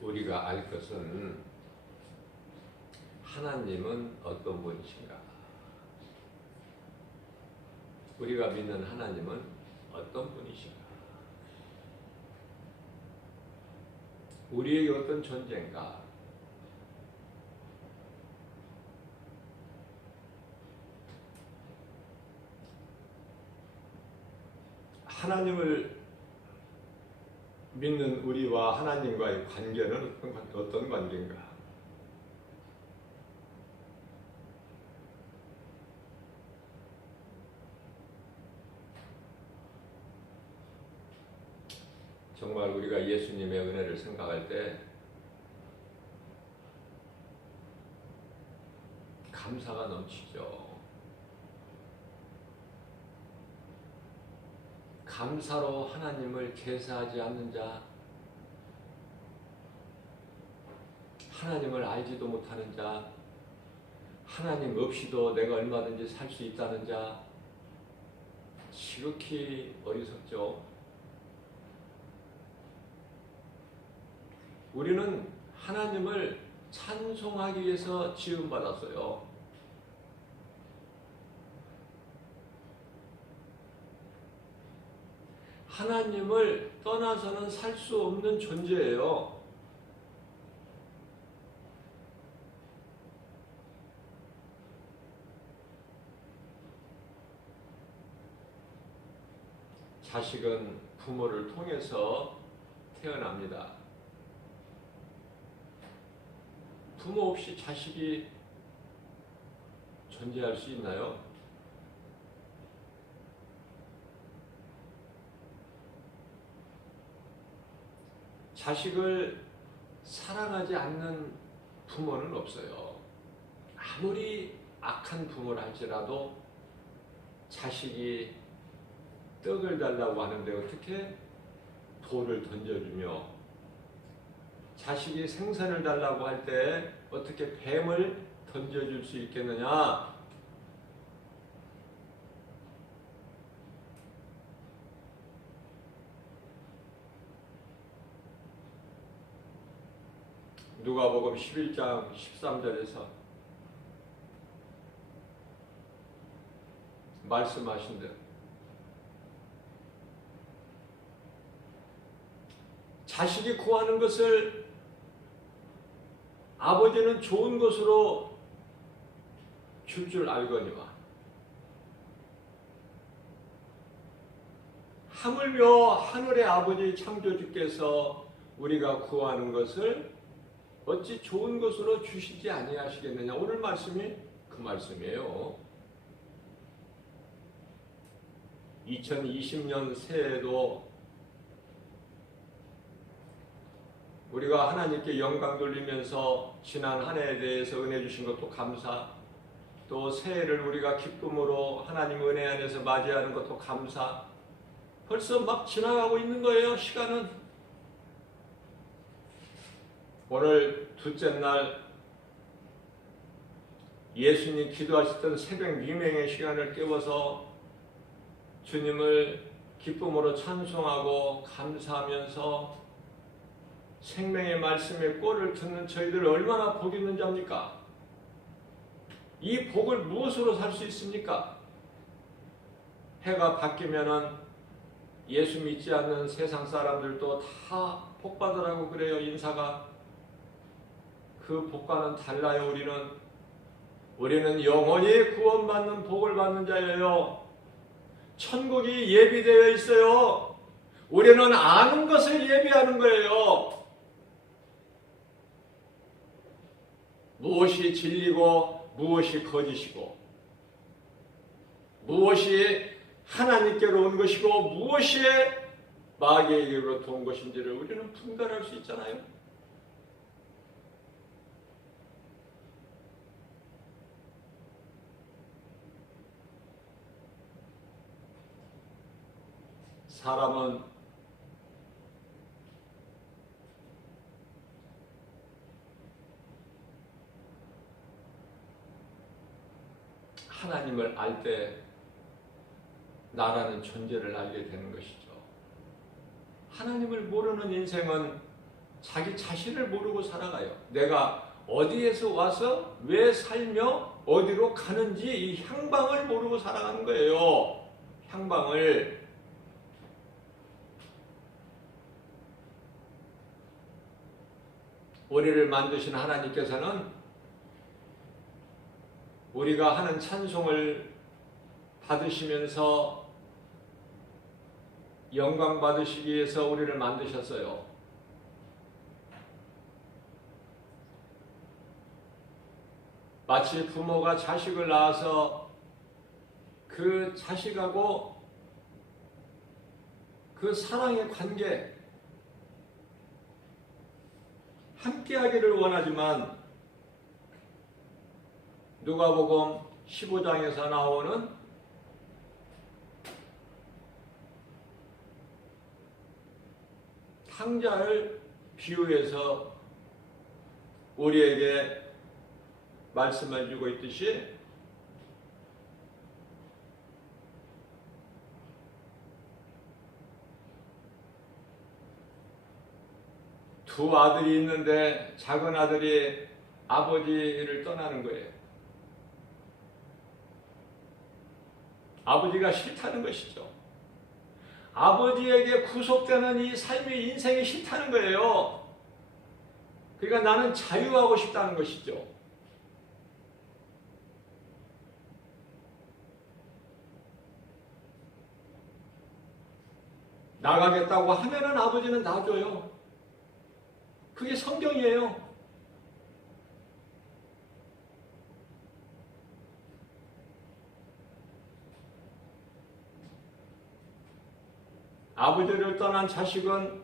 우리가 알 것은 하나님은 어떤 분이신가? 우리가 믿는 하나님은 어떤 분이신가? 우리에게 어떤 존재인가? 하나님을 믿는 우리와 하나님과의 관계는 어떤 관계인가? 정말 우리가 예수님의 은혜를 생각할 때 감사가 넘치죠. 감사로 하나님을 제사하지 않는 자, 하나님을 알지도 못하는 자, 하나님 없이도 내가 얼마든지 살 수 있다는 자, 지극히 어리석죠. 우리는 하나님을 찬송하기 위해서 지음받았어요. 하나님을 떠나서는 살 수 없는 존재예요. 자식은 부모를 통해서 태어납니다. 부모 없이 자식이 존재할 수 있나요? 자식을 사랑하지 않는 부모는 없어요. 아무리 악한 부모라 할지라도 자식이 떡을 달라고 하는데 어떻게 돌을 던져주며, 자식이 생선을 달라고 할 때 어떻게 뱀을 던져줄 수 있겠느냐? 누가복음 11장 13절에서 말씀하신 대로 자식이 구하는 것을 아버지는 좋은 것으로 줄 줄 알거니와 하물며 하늘의 아버지 창조주께서 우리가 구하는 것을 어찌 좋은 것으로 주시지 아니하시겠느냐. 오늘 말씀이 그 말씀이에요. 2020년 새해에도 우리가 하나님께 영광 돌리면서 지난 한 해에 대해서 은혜 주신 것도 감사, 또 새해를 우리가 기쁨으로 하나님 은혜 안에서 맞이하는 것도 감사. 벌써 막 지나가고 있는 거예요. 시간은. 오늘 둘째 날 예수님 기도하셨던 새벽 유명의 시간을 깨워서 주님을 기쁨으로 찬송하고 감사하면서 생명의 말씀의 꼴을 듣는 저희들 얼마나 복이 있는 자입니까? 이 복을 무엇으로 살 수 있습니까? 해가 바뀌면은 예수 믿지 않는 세상 사람들도 다 복 받으라고 그래요. 인사가. 그 복과는 달라요. 우리는 영원히 구원받는 복을 받는 자예요. 천국이 예비되어 있어요. 우리는 아는 것을 예비하는 거예요. 무엇이 진리고 무엇이 거짓이고, 무엇이 하나님께로 온 것이고 무엇이 마귀에게로부터 온 것인지를 우리는 분별할 수 있잖아요. 사람은 하나님을 알 때 나라는 존재를 알게 되는 것이죠. 하나님을 모르는 인생은 자기 자신을 모르고 살아가요. 내가 어디에서 와서 왜 살며 어디로 가는지 이 향방을 모르고 살아가는 거예요. 향방을. 우리를 만드신 하나님께서는 우리가 하는 찬송을 받으시면서 영광 받으시기 위해서 우리를 만드셨어요. 마치 부모가 자식을 낳아서 그 자식하고 그 사랑의 관계 함께하기를 원하지만 누가복음 15장에서 나오는 탕자를 비유해서 우리에게 말씀해 주고 있듯이 두 아들이 있는데 작은 아들이 아버지를 떠나는 거예요. 아버지가 싫다는 것이죠. 아버지에게 구속되는 이 삶의 인생이 싫다는 거예요. 그러니까 나는 자유하고 싶다는 것이죠. 나가겠다고 하면은 아버지는 놔줘요. 그게 성경이에요. 아버지를 떠난 자식은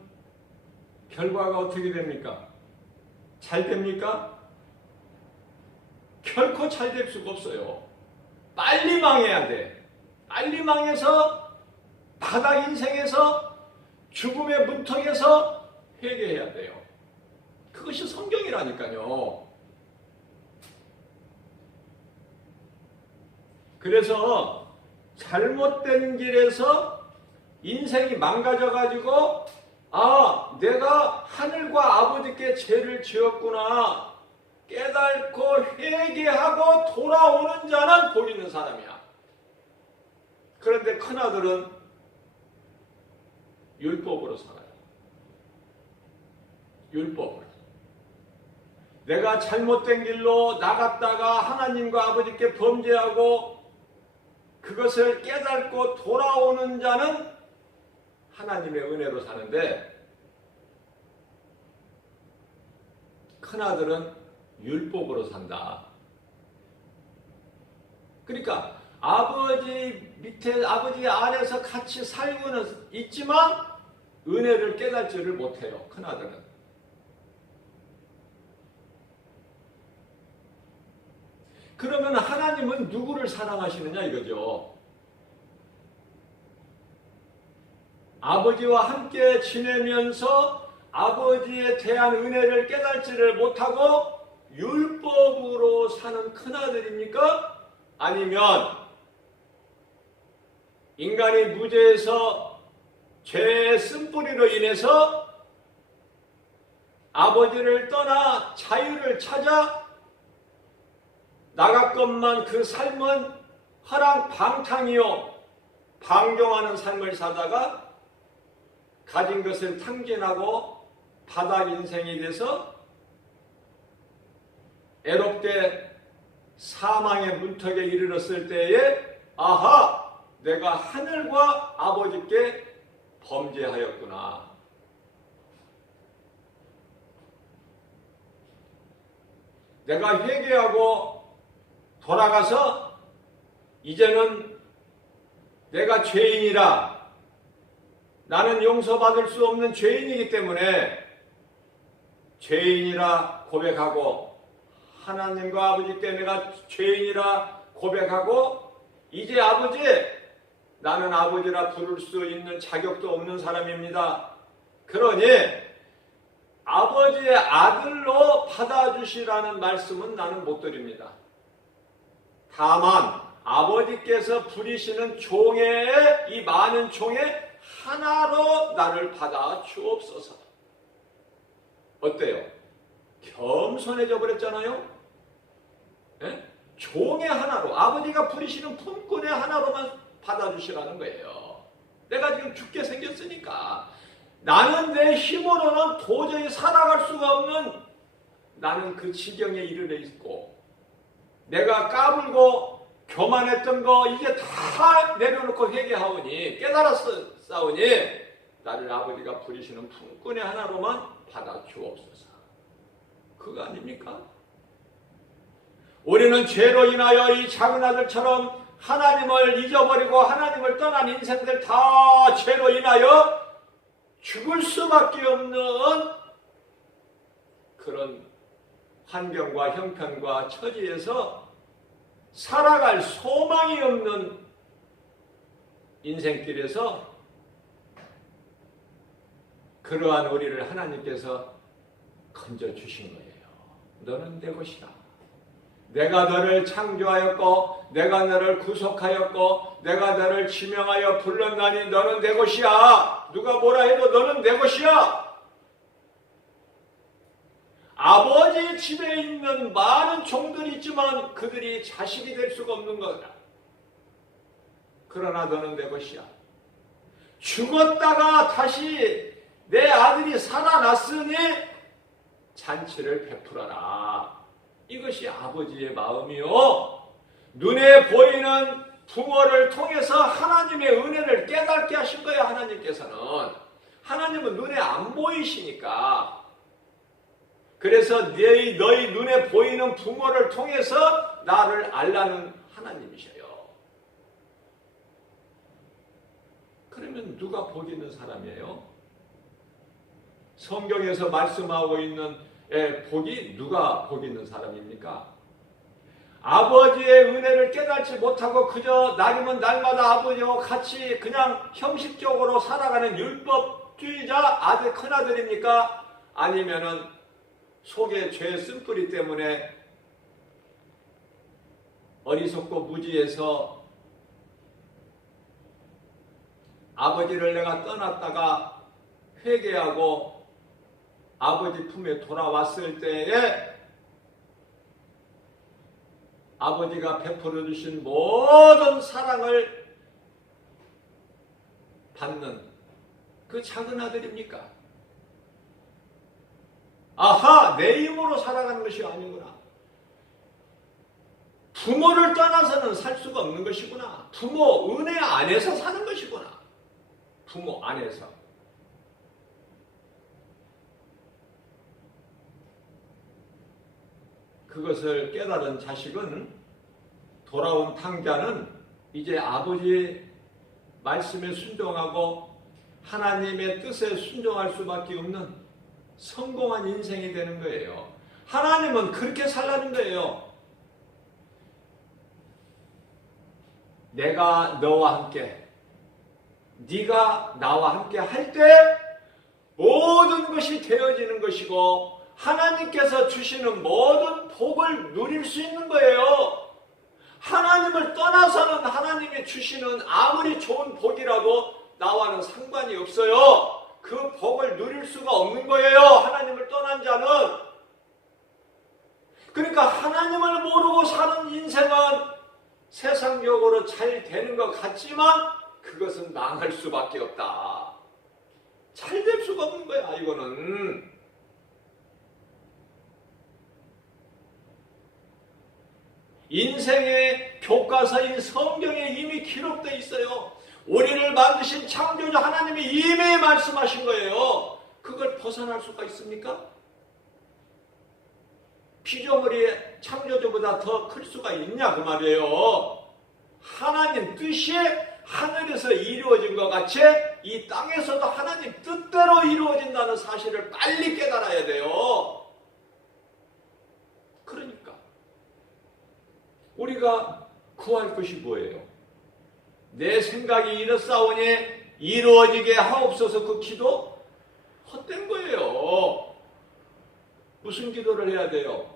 결과가 어떻게 됩니까? 잘 됩니까? 결코 잘 될 수가 없어요. 빨리 망해야 돼. 빨리 망해서 바닥 인생에서 죽음의 문턱에서 회개해야 돼요. 그것이 성경이라니까요. 그래서 잘못된 길에서 인생이 망가져가지고 내가 하늘과 아버지께 죄를 지었구나 깨닫고 회개하고 돌아오는 자는 복 있는 사람이야. 그런데 큰아들은 율법으로 살아요. 율법으로. 내가 잘못된 길로 나갔다가 하나님과 아버지께 범죄하고 그것을 깨닫고 돌아오는 자는 하나님의 은혜로 사는데 큰아들은 율법으로 산다. 그러니까 아버지 밑에 아버지 아래서 같이 살고는 있지만 은혜를 깨닫지를 못해요. 큰아들은. 그러면 하나님은 누구를 사랑하시느냐 이거죠. 아버지와 함께 지내면서 아버지에 대한 은혜를 깨닫지를 못하고 율법으로 사는 큰아들입니까? 아니면 인간이 무죄에서 죄의 쓴뿌리로 인해서 아버지를 떠나 자유를 찾아 나갔건만 그 삶은 허랑방탕이요 방종하는 삶을 사다가 가진 것을 탕진하고 바닥 인생이 돼서 애롭게 사망의 문턱에 이르렀을 때에 내가 하늘과 아버지께 범죄하였구나. 내가 회개하고 돌아가서 이제는 내가 죄인이라 나는 용서받을 수 없는 죄인이기 때문에 죄인이라 고백하고 하나님과 아버지께 내가 죄인이라 고백하고 이제 아버지 나는 아버지라 부를 수 있는 자격도 없는 사람입니다. 그러니 아버지의 아들로 받아주시라는 말씀은 나는 못 드립니다. 다만 아버지께서 부리시는 종의 이 많은 종의 하나로 나를 받아 주옵소서. 어때요? 겸손해져 버렸잖아요. 예? 종의 하나로, 아버지가 부리시는 품꾼의 하나로만 받아주시라는 거예요. 내가 지금 죽게 생겼으니까 나는 내 힘으로는 도저히 살아갈 수가 없는, 나는 그 지경에 이르러 있고, 내가 까불고 교만했던 거 이제 다 내려놓고 회개하오니, 깨달았사오니 나를 아버지가 부리시는 품꾼의 하나로만 받아주옵소서. 그거 아닙니까? 우리는 죄로 인하여 이 작은 아들처럼 하나님을 잊어버리고 하나님을 떠난 인생들 다 죄로 인하여 죽을 수밖에 없는 그런 환경과 형편과 처지에서 살아갈 소망이 없는 인생길에서 그러한 우리를 하나님께서 건져주신 거예요. 너는 내 것이다. 내가 너를 창조하였고 내가 너를 구속하였고 내가 너를 지명하여 불렀나니 너는 내 것이야. 누가 뭐라 해도 너는 내 것이야. 아버지 집에 있는 많은 종들이 있지만 그들이 자식이 될 수가 없는 거다. 그러나 너는 내 것이야. 죽었다가 다시 내 아들이 살아났으니 잔치를 베풀어라. 이것이 아버지의 마음이요. 눈에 보이는 부모를 통해서 하나님의 은혜를 깨닫게 하신 거예요. 하나님께서는. 하나님은 눈에 안 보이시니까. 그래서 너희 눈에 보이는 부모를 통해서 나를 알라는 하나님이셔요. 그러면 누가 복 있는 사람이에요? 성경에서 말씀하고 있는 복이 누가 복 있는 사람입니까? 아버지의 은혜를 깨닫지 못하고 그저 날이면 날마다 아버지와 같이 그냥 형식적으로 살아가는 율법주의자 큰아들입니까? 아니면은 속에 죄 쓴뿌리 때문에 어리석고 무지해서 아버지를 내가 떠났다가 회개하고 아버지 품에 돌아왔을 때에 아버지가 베풀어 주신 모든 사랑을 받는 그 작은 아들입니까? 아하, 내 힘으로 살아가는 것이 아니구나. 부모를 떠나서는 살 수가 없는 것이구나. 부모 은혜 안에서 사는 것이구나. 부모 안에서. 그것을 깨달은 자식은, 돌아온 탕자는 이제 아버지의 말씀에 순종하고 하나님의 뜻에 순종할 수밖에 없는 성공한 인생이 되는 거예요. 하나님은 그렇게 살라는 거예요. 내가 너와 함께, 네가 나와 함께 할 때 모든 것이 되어지는 것이고 하나님께서 주시는 모든 복을 누릴 수 있는 거예요. 하나님을 떠나서는 하나님이 주시는 아무리 좋은 복이라도 나와는 상관이 없어요. 그 복을 누릴 수가 없는 거예요. 하나님을 떠난 자는. 그러니까 하나님을 모르고 사는 인생은 세상적으로 잘 되는 것 같지만 그것은 망할 수밖에 없다. 잘 될 수가 없는 거야, 이거는. 인생의 교과서인 성경에 이미 기록되어 있어요. 우리를 만드신 창조주 하나님이 이미 말씀하신 거예요. 그걸 벗어날 수가 있습니까? 피조물이 창조주보다 더 클 수가 있냐 그 말이에요. 하나님 뜻이 하늘에서 이루어진 것 같이 이 땅에서도 하나님 뜻대로 이루어진다는 사실을 빨리 깨달아야 돼요. 그러니까 우리가 구할 것이 뭐예요? 내 생각이 이렇사오니 이루어지게 하옵소서. 그 기도 헛된 거예요. 무슨 기도를 해야 돼요?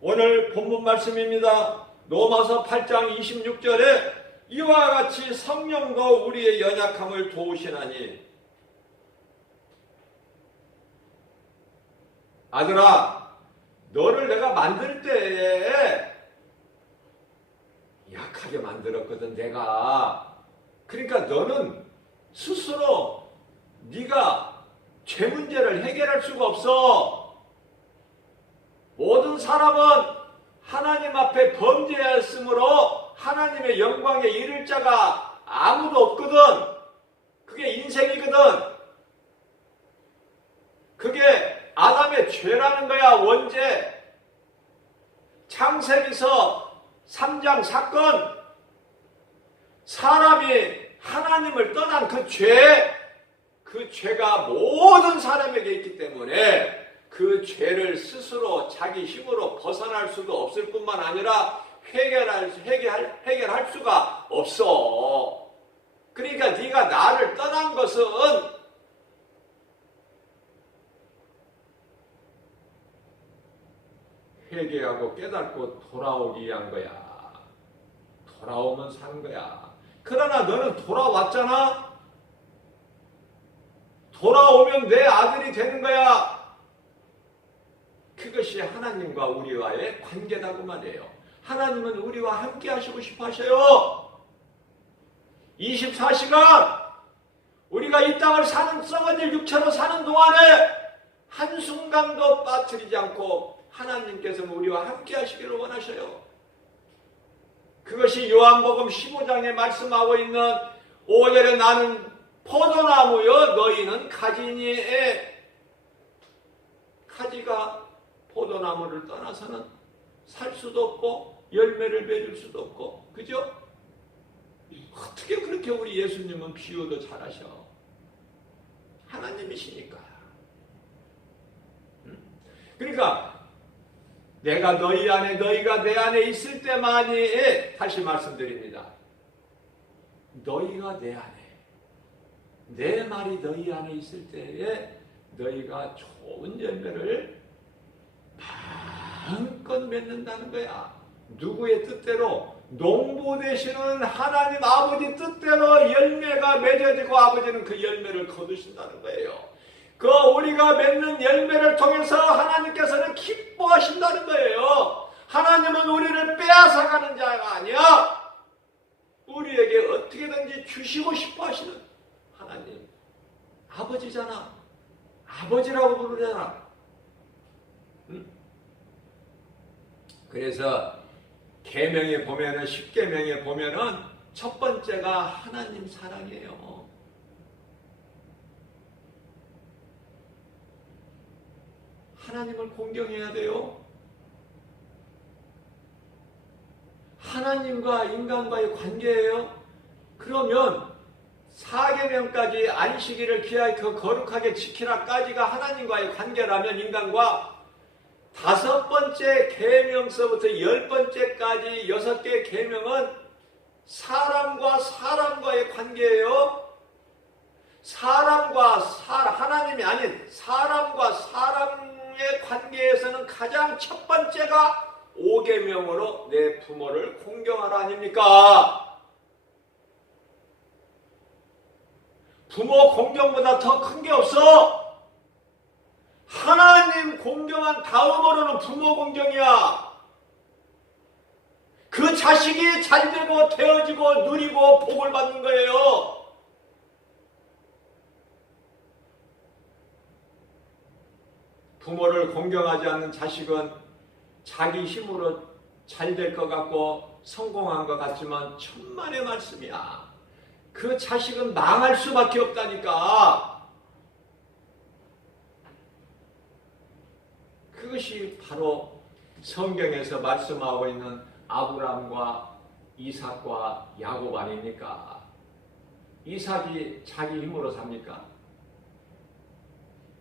오늘 본문 말씀입니다. 로마서 8장 26절에 이와 같이 성령도 우리의 연약함을 도우시나니 아들아, 너를 내가 만들 때에 약하게 만들었거든, 내가. 그러니까 너는 스스로 네가 죄 문제를 해결할 수가 없어. 모든 사람은 하나님 앞에 범죄하였으므로 하나님의 영광에 이를 자가 아무도 없거든. 그게 인생이거든. 그게 아담의 죄라는 거야, 원죄. 창세기서 3장 사건. 사람이 하나님을 떠난 그 죄가 모든 사람에게 있기 때문에 그 죄를 스스로 자기 힘으로 벗어날 수도 없을 뿐만 아니라 해결할 수가 없어. 그러니까 네가 나를 떠난 것은 회개하고 깨닫고 돌아오기 위한 거야. 돌아오면 사는 거야. 그러나 너는 돌아왔잖아? 돌아오면 내 아들이 되는 거야. 그것이 하나님과 우리와의 관계다고 말이에요. 하나님은 우리와 함께 하시고 싶어 하셔요. 24시간 우리가 이 땅을 썩어질 육체로 사는 동안에 한순간도 빠뜨리지 않고 하나님께서는 우리와 함께 하시기를 원하셔요. 그것이 요한복음 15장에 말씀하고 있는 5절에 나는 포도나무여 너희는 가지니에, 가지가 포도나무를 떠나서는 살 수도 없고 열매를 맺을 수도 없고, 그죠? 어떻게 그렇게 우리 예수님은 비유도 잘하셔? 하나님이시니까. 그러니까 내가 너희 안에 너희가 내 안에 있을 때만이, 다시 말씀드립니다. 너희가 내 안에, 내 말이 너희 안에 있을 때에 너희가 좋은 열매를 마음껏 맺는다는 거야. 누구의 뜻대로? 농부 되시는 하나님 아버지 뜻대로 열매가 맺어지고 아버지는 그 열매를 거두신다는 거예요. 그 우리가 맺는 열매를 통해서 하나님께서는 기뻐하신다는 거예요. 하나님은 우리를 빼앗아가는 자가 아니야. 우리에게 어떻게든지 주시고 싶어 하시는 하나님. 아버지잖아. 아버지라고 부르잖아. 응? 그래서 계명에 보면은, 10계명에 보면은 첫 번째가 하나님 사랑이에요. 하나님을 공경해야 돼요. 하나님과 인간과의 관계예요. 그러면 4계명까지 안식일을 귀하게 거룩하게 지키라까지가 하나님과의 관계라면, 인간과 5번째 계명서부터 10번째까지 6개의 계명은 사람과 사람과의 관계예요. 하나님이 아닌 사람과 사람의 관계에서는 가장 첫 번째가 5계명으로 내 부모를 공경하라 아닙니까? 부모 공경보다 더 큰 게 없어. 하나님 공경한 다음으로는 부모 공경이야. 그 자식이 잘되고 되어지고 누리고 복을 받는 거예요. 부모를 공경하지 않는 자식은 자기 힘으로 잘될 것 같고 성공한 것 같지만 천만의 말씀이야. 그 자식은 망할 수밖에 없다니까. 그것이 바로 성경에서 말씀하고 있는 아브라함과 이삭과 야곱 아닙니까? 이삭이 자기 힘으로 삽니까?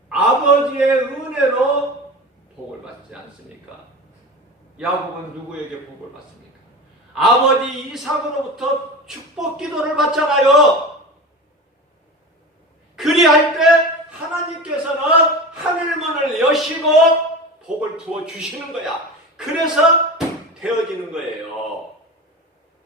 아버지의 은혜로 복을 받지 않습니까? 야곱은 누구에게 복을 받습니까? 아버지 이삭으로부터 축복 기도를 받잖아요. 그리할 때 하나님께서는 하늘문을 여시고 복을 부어주시는 거야. 그래서 되어지는 거예요.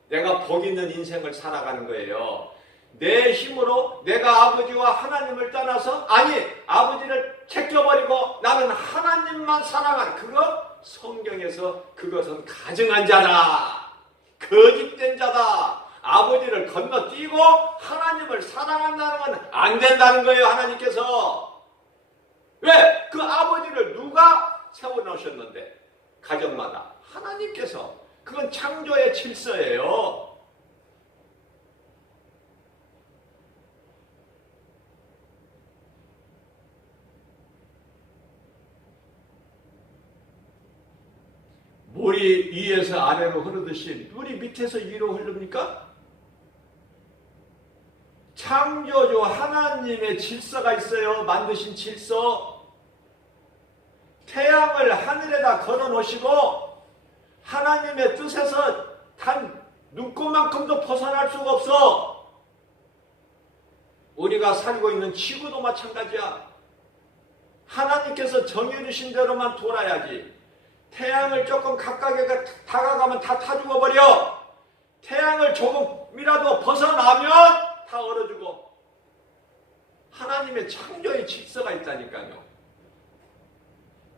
내가 복 있는 인생을 살아가는 거예요. 내 힘으로 내가 아버지와 하나님을 떠나서, 아니 아버지를 제껴버리고 나는 하나님만 사랑하는 그거 성경에서 그것은 가증한 자다. 거짓된 자다. 아버지를 건너뛰고 하나님을 사랑한다는 건 안 된다는 거예요. 하나님께서. 왜? 그 아버지를 누가 세워놓으셨는데 가정마다 하나님께서. 그건 창조의 질서예요. 물이 위에서 아래로 흐르듯이 물이 밑에서 위로 흐릅니까? 창조주 하나님의 질서가 있어요. 만드신 질서. 태양을 하늘에다 걸어 놓으시고 하나님의 뜻에서 단 눈곱만큼도 벗어날 수가 없어. 우리가 살고 있는 지구도 마찬가지야. 하나님께서 정해주신 대로만 돌아야지. 태양을 조금 가까이 다가가면 다 타 죽어버려. 태양을 조금이라도 벗어나면 다 얼어주고. 하나님의 창조의 질서가 있다니까요.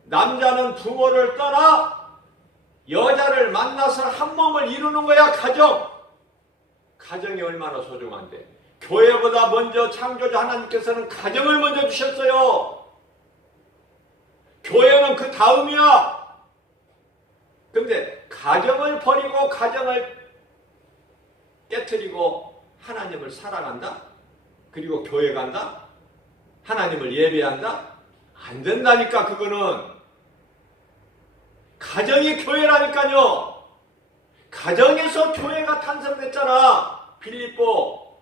남자는 부모를 떠나 여자를 만나서 한 몸을 이루는 거야. 가정이 얼마나 소중한데. 교회보다 먼저 창조주 하나님께서는 가정을 먼저 주셨어요. 교회는 그 다음이야. 근데 가정을 버리고 가정을 깨트리고 하나님을 사랑한다? 그리고 교회 간다? 하나님을 예배한다? 안 된다니까. 그거는 가정이 교회라니까요. 가정에서 교회가 탄생됐잖아. 빌립보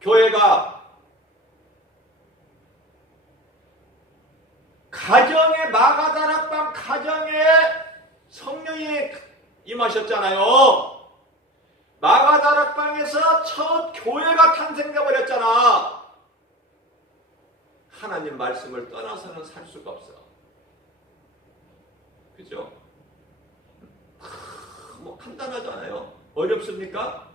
교회가 가정에 마가다락방 가정에 성령이 임하셨잖아요. 마가다락방에서 첫 교회가 탄생돼 버렸잖아. 하나님 말씀을 떠나서는 살 수가 없어. 그죠? 뭐 간단하잖아요. 어렵습니까?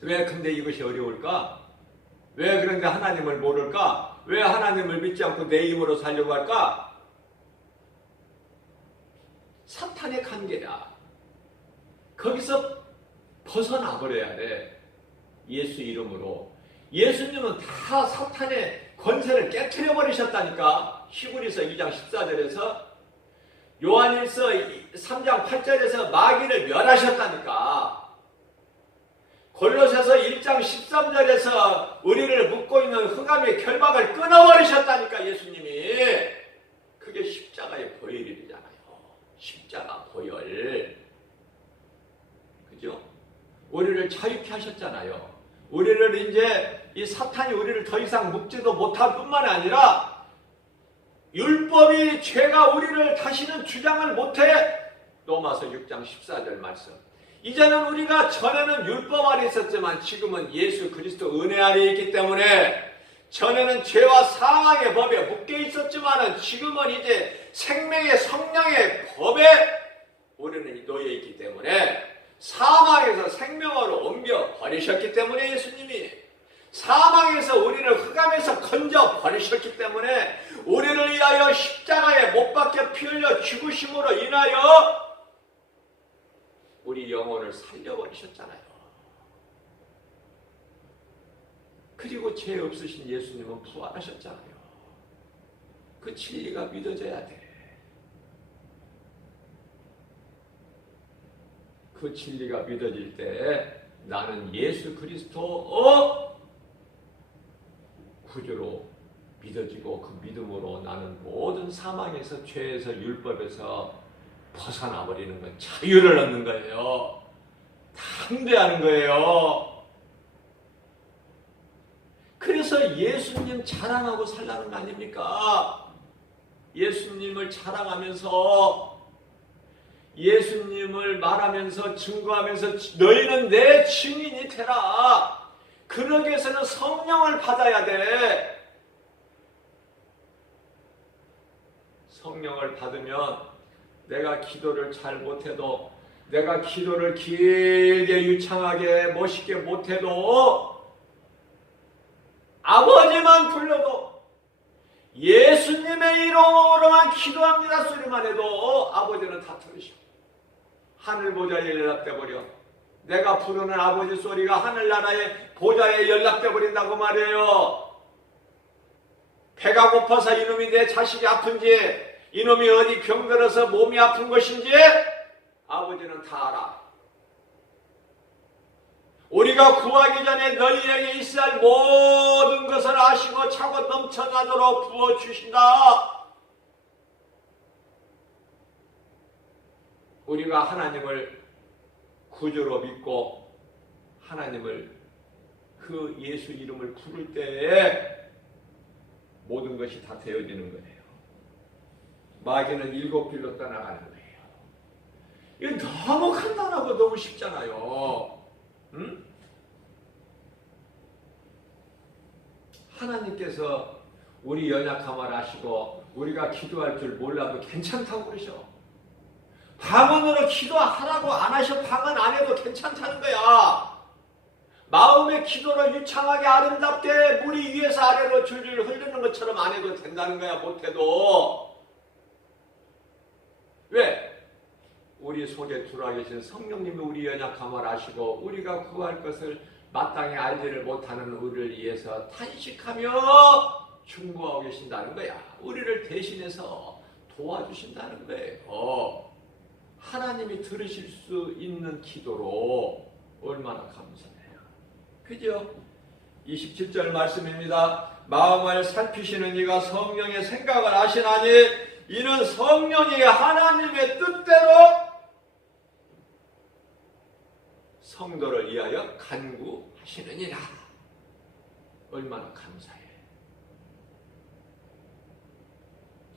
왜 근데 이것이 어려울까? 왜 그런데 하나님을 모를까? 왜 하나님을 믿지 않고 내 힘으로 살려고 할까? 사탄의 관계야. 거기서 벗어나 버려야 돼. 예수 이름으로. 예수님은 다 사탄의 권세를 깨트려 버리셨다니까. 히브리서 2장 14절에서 요한일서 3장 8절에서 마귀를 멸하셨다니까. 골로새서 1장 13절에서 우리를 묶고 있는 흑암의 결박을 끊어버리셨다니까. 예수님이. 그게 십자가의 보혈이잖아요. 십자가 보혈. 그죠? 우리를 자유케 하셨잖아요. 우리를 이제 이 사탄이 우리를 더 이상 묶지도 못할 뿐만 아니라 율법이 죄가 우리를 다시는 주장을 못해. 로마서 6장 14절 말씀. 이제는 우리가 전에는 율법 아래 있었지만 지금은 예수 그리스도 은혜 아래 있기 때문에, 전에는 죄와 사망의 법에 묶여 있었지만 지금은 이제 생명의 성령의 법에 우리는 놓여 있기 때문에, 사망에서 생명으로 옮겨 버리셨기 때문에, 예수님이 사망에서 우리를 흑암에서 건져 버리셨기 때문에, 우리를 위하여 십자가에 못 박혀 피 흘려 죽으심으로 인하여 우리 영혼을 살려버리셨잖아요. 그리고 죄 없으신 예수님은 부활하셨잖아요. 그 진리가 믿어져야 돼. 그 진리가 믿어질 때 나는 예수 그리스도 구주로 믿어지고, 그 믿음으로 나는 모든 사망에서, 죄에서, 율법에서 벗어나 버리는 건 자유를 얻는 거예요. 담대하는 거예요. 그래서 예수님 자랑하고 살라는 거 아닙니까? 예수님을 자랑하면서, 예수님을 말하면서, 증거하면서 너희는 내 증인이 되라. 그러기 위해서는 성령을 받아야 돼. 성령을 받으면 내가 기도를 잘 못해도, 내가 기도를 길게 유창하게 멋있게 못해도, 아버지만 불러도 예수님의 이름으로만 기도합니다 소리만 해도 아버지는 다 들으셔. 하늘 보좌에 연락돼 버려. 내가 부르는 아버지 소리가 하늘나라의 보좌에 연락돼 버린다고 말이에요. 배가 고파서 이놈이 내 자식이 아픈지, 이놈이 어디 병들어서 몸이 아픈 것인지 아버지는 다 알아. 우리가 구하기 전에 너희에게 있어야 할 모든 것을 아시고 차고 넘쳐나도록 부어주신다. 우리가 하나님을 구주로 믿고 하나님을 그 예수 이름을 부를 때에 모든 것이 다 되어지는 거예요. 마귀는 7길로 떠나가는 거예요. 이거 너무 간단하고 너무 쉽잖아요. 응? 하나님께서 우리 연약함을 아시고 우리가 기도할 줄 몰라도 괜찮다고 그러셔. 방언으로 기도하라고 안 하셔. 방언 안 해도 괜찮다는 거야. 마음의 기도로 유창하게 아름답게 물이 위에서 아래로 줄줄 흐르는 것처럼 안 해도 된다는 거야. 못해도. 왜? 우리 속에 들어와 계신 성령님이 우리 연약함을 아시고 우리가 구할 것을 마땅히 알지를 못하는 우리를 위해서 탄식하며 충고하고 계신다는 거야. 우리를 대신해서 도와주신다는 거예요. 하나님이 들으실 수 있는 기도로 얼마나 감사해요. 그죠? 27절 말씀입니다. 마음을 살피시는 이가 성령의 생각을 아시나니 이는 성령이 하나님의 뜻대로 성도를 위하여 간구하시느니라. 얼마나 감사해.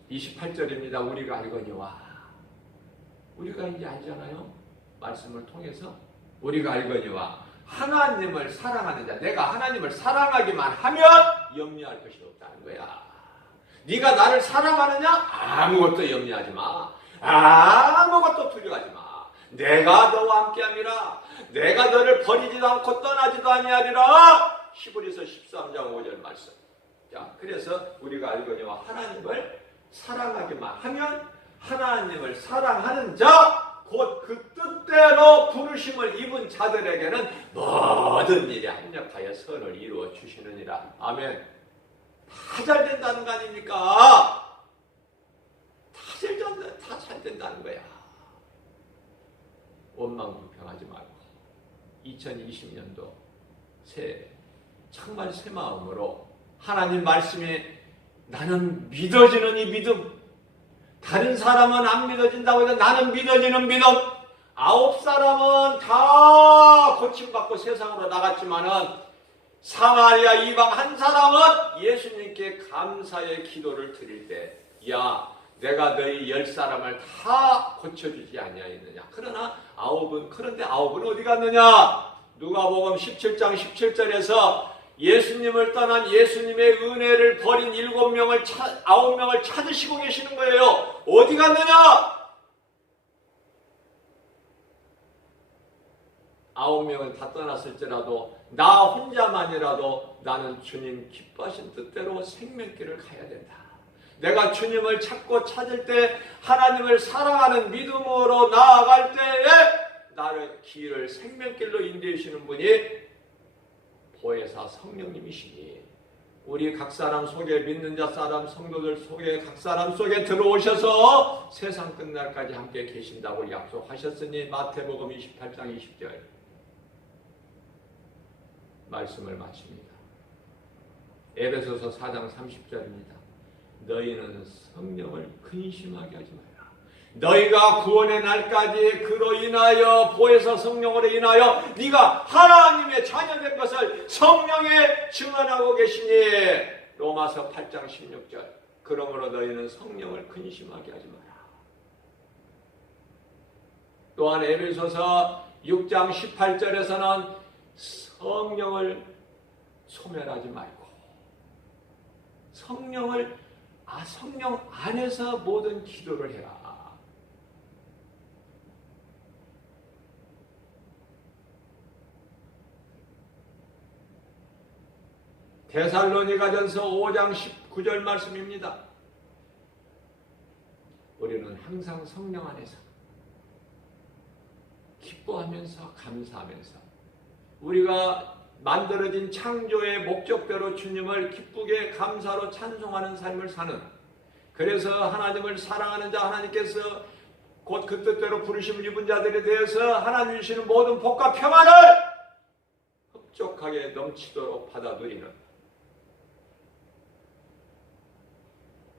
28절입니다. 우리가 알거니와. 우리가 이제 알잖아요. 말씀을 통해서 우리가 알거니와 하나님을 사랑하는 자. 내가 하나님을 사랑하기만 하면 염려할 것이 없다는 거야. 네가 나를 사랑하느냐? 아무것도 염려하지 마. 아무것도 두려워하지 마. 내가 너와 함께함이라. 내가 너를 버리지도 않고 떠나지도 아니하리라. 히브리서 13장 5절 말씀. 자, 그래서 우리가 알거니와 하나님을 사랑하기만 하면 하나님을 사랑하는 자, 곧 그 뜻대로 부르심을 입은 자들에게는 모든 일에 합력하여 선을 이루어 주시느니라. 아멘. 다 잘 된다는 거 아닙니까? 다 잘 된다는 거야. 원망 불평하지 말고 2020년도 정말 새 마음으로 하나님 말씀이 나는 믿어지는 이 믿음, 다른 사람은 안 믿어진다고 해도 나는 믿어지는 믿음. 9사람은 다 고침받고 세상으로 나갔지만은 사마리아 이방 한 사람은 예수님께 감사의 기도를 드릴 때, 야, 내가 너희 10사람을 다 고쳐주지 아니하였느냐. 그런데 9은 어디 갔느냐? 누가복음 17장 17절에서 예수님을 떠난 예수님의 은혜를 버린 9명을 찾으시고 계시는 거예요. 어디 갔느냐? 9명은 다 떠났을지라도 나 혼자만이라도 나는 주님 기뻐하신 뜻대로 생명길을 가야 된다. 내가 주님을 찾고 찾을 때 하나님을 사랑하는 믿음으로 나아갈 때에 나를 길을 생명길로 인도해 주시는 분이 보혜사 성령님이시니 우리 각 사람 속에 믿는 자 사람 성도들 속에 각 사람 속에 들어오셔서 세상 끝날까지 함께 계신다고 약속하셨으니 마태복음 28장 20절 말씀을 마칩니다. 에베소서 4장 30절입니다. 너희는 성령을 근심하게 하지 마라. 너희가 구원의 날까지 그로 인하여 보혜사 성령으로 인하여 네가 하나님의 자녀된 것을 성령에 증언하고 계시니 로마서 8장 16절 그러므로 너희는 성령을 근심하게 하지 마라. 또한 에베소서 6장 18절에서는 성령을 소멸하지 말고 성령 안에서 모든 기도를 해라. 데살로니가전서 5장 19절 말씀입니다. 우리는 항상 성령 안에서 기뻐하면서 감사하면서 우리가 만들어진 창조의 목적대로 주님을 기쁘게 감사로 찬송하는 삶을 사는, 그래서 하나님을 사랑하는 자, 하나님께서 곧 그 뜻대로 부르심을 입은 자들에 대해서 하나님 주시는 모든 복과 평안을 흡족하게 넘치도록 받아 누리는,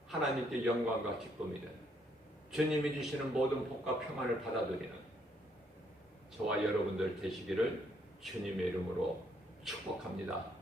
하나님께 영광과 기쁨이 되는, 주님이 주시는 모든 복과 평안을 받아 누리는 저와 여러분들 되시기를 주님의 이름으로 축복합니다.